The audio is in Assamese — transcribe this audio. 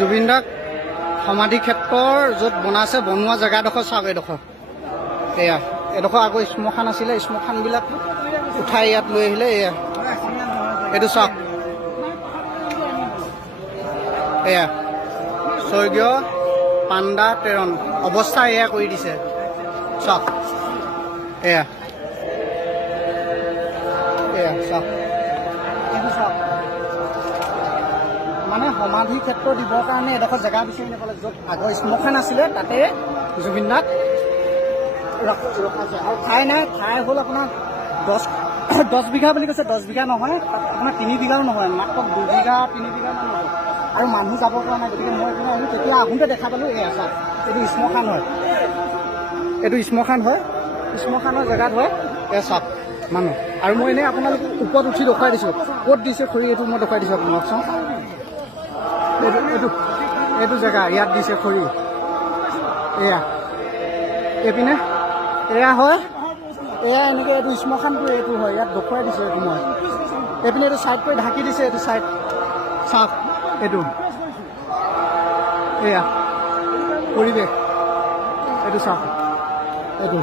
জুবিন দাক সমাধি ক্ষেত্ৰৰ য'ত বনাইছে বনোৱা জেগাডোখৰ চাওক এইডোখৰ এয়া এডোখৰ আগৰ শ্মশান আছিলে শ্মশানবিলাক উঠাই ইয়াত লৈ আহিলে এয়া এইটো চাওক এয়া স্বৰ্গীয় পাণ্ডা তেৰণ অৱস্থা এয়া কৰি দিছে চাওক এয়া এয়া চাওক এইটো চাওক মানে সমাধি ক্ষেত্ৰ দিবৰ কাৰণে এডোখৰ জেগা বিচাৰি নাপালে য'ত আগৰ শ্মশান আছিলে তাতে জুবিন দাক ৰখাইছে আৰু ঠাই নাই ঠাই হ'ল আপোনাৰ 10 বিঘা বুলি কৈছে 10 বিঘা নহয় আপোনাৰ 3 বিঘাও নহয় মাত্ৰ 2 বিঘা 3 বিঘামান হ'ব আৰু মানুহ যাব পৰা নাই গতিকে মই এনে আহি তেতিয়া আহোঁতে দেখা পালোঁ এয়া চাওক এইটো শ্মশান হয় এইটো শ্মশানৰ জেগাত হয় এয়া চাওক মানুহ আৰু মই এনেই আপোনালোক ওপৰত উঠি দেখুৱাই দিছোঁ ক'ত দিছে খৰি এইটো মই দেখুৱাই দিছোঁ আপোনালোক চাওক এইটো জেগা ইয়াত দিছে খৰি এয়া এইপিনে এয়া হয় এয়া এনেকৈ এইটো শ্মশানটো এইটো হয় ইয়াত দেখুৱাই দিছে এইটো মই এইপিনে এইটো ছাইড কৰি ঢাকি দিছে এইটো ছাইড চাওক এইটো এয়া পৰিৱেশ এইটো চাওক এইটো